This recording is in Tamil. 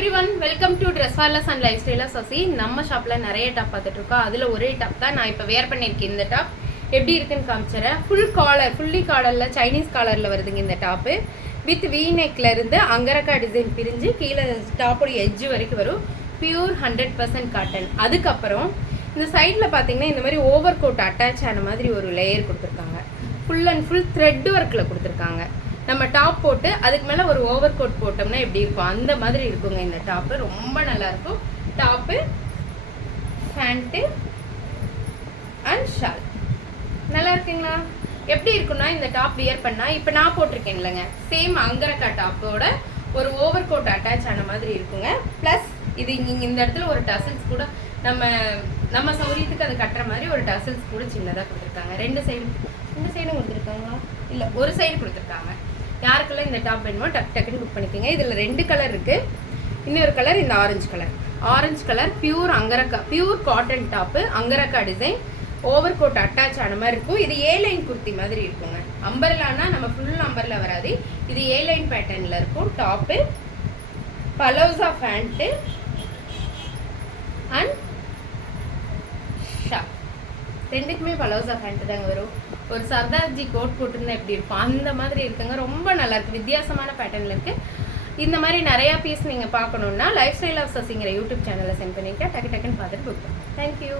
everyone, welcome to Dresswarless and Lifestyle Sasi. நம்ம ஷாப்ல நிறைய டாப் பார்த்துட்டு இருக்கோம். அதுல ஒரே டாப் தான் நான் இப்ப வேர் பண்ணிருக்கேன். இந்த டாப் எப்படி இருக்குன்னு காமிச்சறேன். ஃபுல்லி காலர்ல சைனீஸ் காலர்ல வருதுங்க இந்த டாப். வித் V neckல இருந்து அங்கரக்கா டிசைன் பிரிஞ்சு கீழ டாப்போட எட்ஜ் வரைக்கும் வரும். Pure 100% cotton. அதுக்கு அப்புறம் இந்த சைடுல பாத்தீங்கன்னா இந்த மாதிரி ஓவர் கோட் அட்டாச் ஆன மாதிரி ஒரு லேயர் கொடுத்திருக்காங்க. ஃபுல் அண்ட் ஃபுல் த்ரெட் ஒர்க்ல கொடுத்திருக்காங்க. நம்ம டாப் போட்டு அதுக்கு மேலே ஒரு ஓவர் கோட் போட்டோம்னா எப்படி இருக்கும் அந்த மாதிரி இருக்குங்க இந்த டாப்பு. ரொம்ப நல்லா இருக்கும். டாப்பு, பேண்ட்டு அண்ட் ஷால் நல்லா இருக்குங்களா? எப்படி இருக்குன்னா இந்த டாப் வியர் பண்ணால் இப்போ நான் போட்டிருக்கேன் இல்லைங்க, சேம் அங்கரக்கா டாப்போட ஒரு ஓவர் கோட் அட்டாச் ஆன மாதிரி இருக்குங்க. ப்ளஸ் இது இந்த இடத்துல ஒரு டசல்ஸ் கூட நம்ம சௌரியத்துக்கு அது கட்டுற மாதிரி ஒரு டசல்ஸ் கூட சின்னதாக கொடுத்துருக்காங்க. ரெண்டு சைடும் கொடுத்துருக்காங்களா? இல்லை, ஒரு சைடு கொடுத்துருக்காங்க. யாருக்கெல்லாம் இந்த டாப் வேணுமோ டக்குன்னு புக் பண்ணிக்கோங்க. இதில் 2 கலர் இருக்குது. இன்னொரு கலர் இந்த orange colour pure angrakha, pure cotton top, angrakha design, over coat attach ஆன மாதிரி இருக்கும். இது A-லைன் குர்த்தி மாதிரி இருக்குங்க. அம்பர்லானா நம்ம ஃபுல் அம்பர்லா வராது. இது A-லைன் பேட்டர்னில் இருக்கும். Top, palazzo pant and shop. ரெண்டுக்குமே பலோசா பேண்ட் தாங்க வரும். ஒரு சர்தார்ஜி கோட் போட்டுருந்தா எப்படி இருக்கும் அந்த மாதிரி இருக்குங்க. ரொம்ப நல்லா இருக்கு. வித்தியாசமான பேட்டர்ன்ல இருக்கு. இந்த மாதிரி நிறைய பீஸ் நீங்க பார்க்கணும்னா லைஃப் ஸ்டைல் ஆஃப் சசிங்கிற யூடியூப் சேனலை சென்ட் பண்ணிட்டு டக்குன்னு பார்த்துட்டு புக் பண்ணுங்க. தேங்க்யூ.